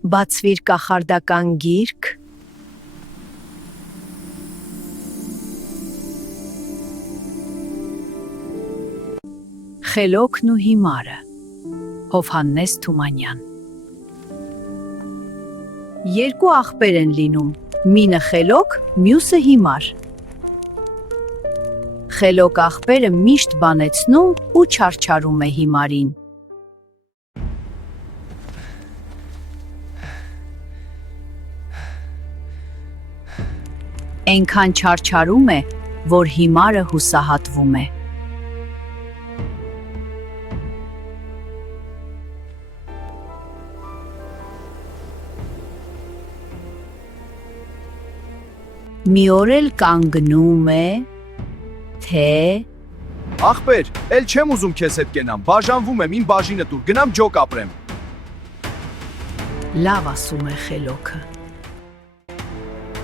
Բացվիր կախարդական գիրք։ Խելոքն ու հիմարը։ Հովհաննես Թումանյան։ Երկու աղբեր են լինում, մինը խելոք, մյուսը հիմար։ Խելոք աղբերը միշտ բանեցնում ու չարչարում է հիմարին։ Այնքան չարչարում է, որ հիմարը հուսահատվում է։ Մի օր էլ կանգնում է, թե… Ախպեր, էլ չեմ ուզում քեզ հետ կենամ, բաժանվում եմ, իմ բաժինը տուր, գնամ ջոկ ապրեմ։ Լավ ասում է խելոքը։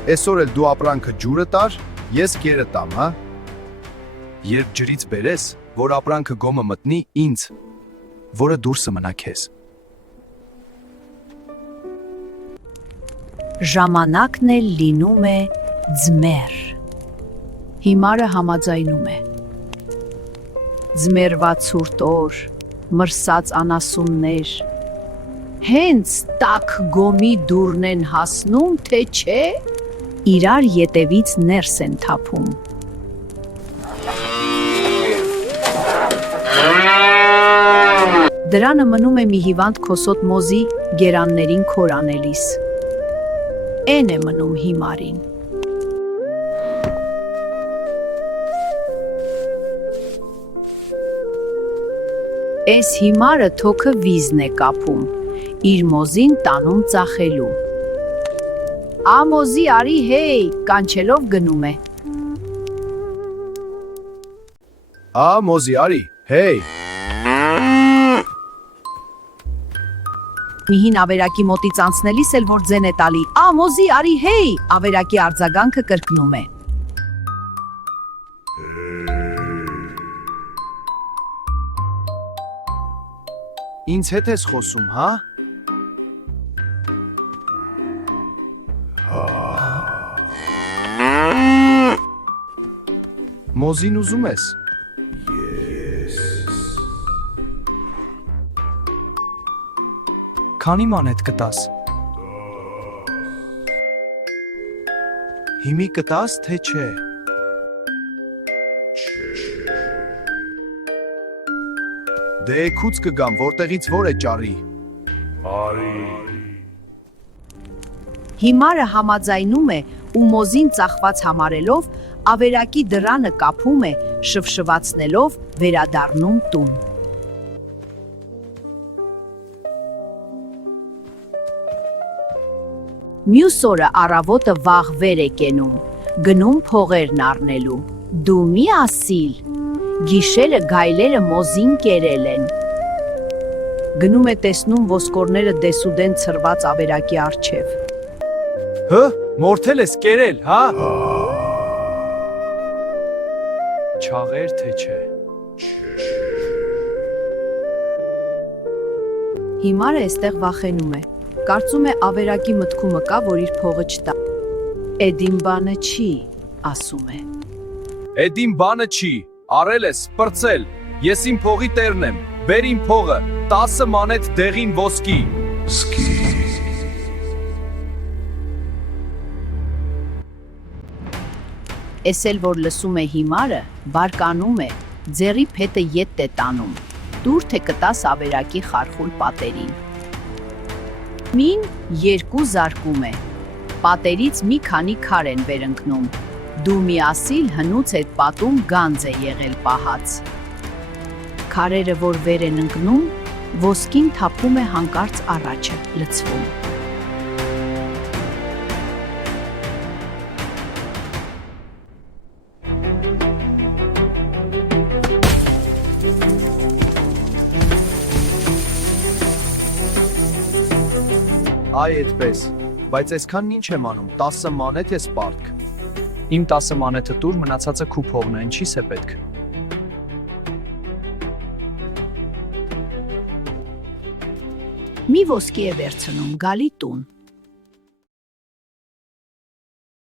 Այսօր էլ դու ապրանքը ջուրը տար, ես կերը տամ, հա։ Երբ ջրից բերես, որ ապրանքը գոմը մտնի ինձ, որը դուրսը մնա քեզ։ Ժամանակն էլ լինում է ձմեռ։ Հիմարը համաձայնում է։ Ձմեռվա ցուրտ օր, մրսած անասուններ, հենց տաք գոմի դուրն են հասնում, թե չէ, իրար ետևից ներս են թափում։ Դրանը մնում է մի հիվանդ քոսոտ մոզի գերաններին քոր անելիս։ Էն է մնում հիմարին։ Էս հիմարը թոքը վիզն է կապում, իր մոզին տանում ծախելու։ Ամոզի արի հեյ, կանչելով գնում է։ Մոզի արի, հեյ։ Միհին ավերակի մոտից անցնելիս էլ որ ձեն է տալի, ամոզի արի հեյ, ավերակի արձագանքը կրկնում է։ Ինձ հետ ես խոսում, հա։ Մոզին ուզում ես։ Քանի մանետ կտաս։ Հիմի կտաս, թե չէ։ Դե քուց կգամ, որտեղից որ է ճարի։ Հիմարը համաձայնում է ու մոզին ծախված համարելով, ավերակի դռանը կապում է, շվշվացնելով վերադառնում տուն։ Մյուս օրը առավոտը վաղ վեր է կենում, գնում փողերն առնելու։ Դու մի ասիլ, գիշերը գայլերը մոզին կերել են։ Գնում է տեսնում ոսկորները դեսուդեն ցրված ավերակի առջև։ Հը, մորթել ես կերել, հա։ Չաղեր թե չէ։ Հիմարը էստեղ վախենում է։ Կարծում է ավերակի մտքումը կա, որ իր փողը չտա։ Էդին բանը չի, ասում է։ Էդին բանը չի, արել ես, պրծել, ես իմ փողի տերն եմ, բեր իմ փողը, 10 մանետ դեղին ոսկի։ Էս էլ որ լսում է հիմարը, բարկանում է, ձեռի փետը ետ է տանում, դուր թե կտաս ավերակի խարխուլ պատերին։ Մին երկու զարկում է, պատերից մի քանի քար են վեր ընկնում, դու մի ասիլ հնուց այդ պատում գանձ է եղել պահած։ Քարերը որ վեր են ընկնում, ոսկին թափում է հանկարծ առաջը, լցվում։ Այ այդպես, բայց այսքանն ինչ եմ անում, 10 մանետ ես պարտք։ Իմ 10 մանեթը տուր, մնացածը քու փողն է, ինչի՞ս է պետք։ մի ոսկի է վերցնում գալի տուն։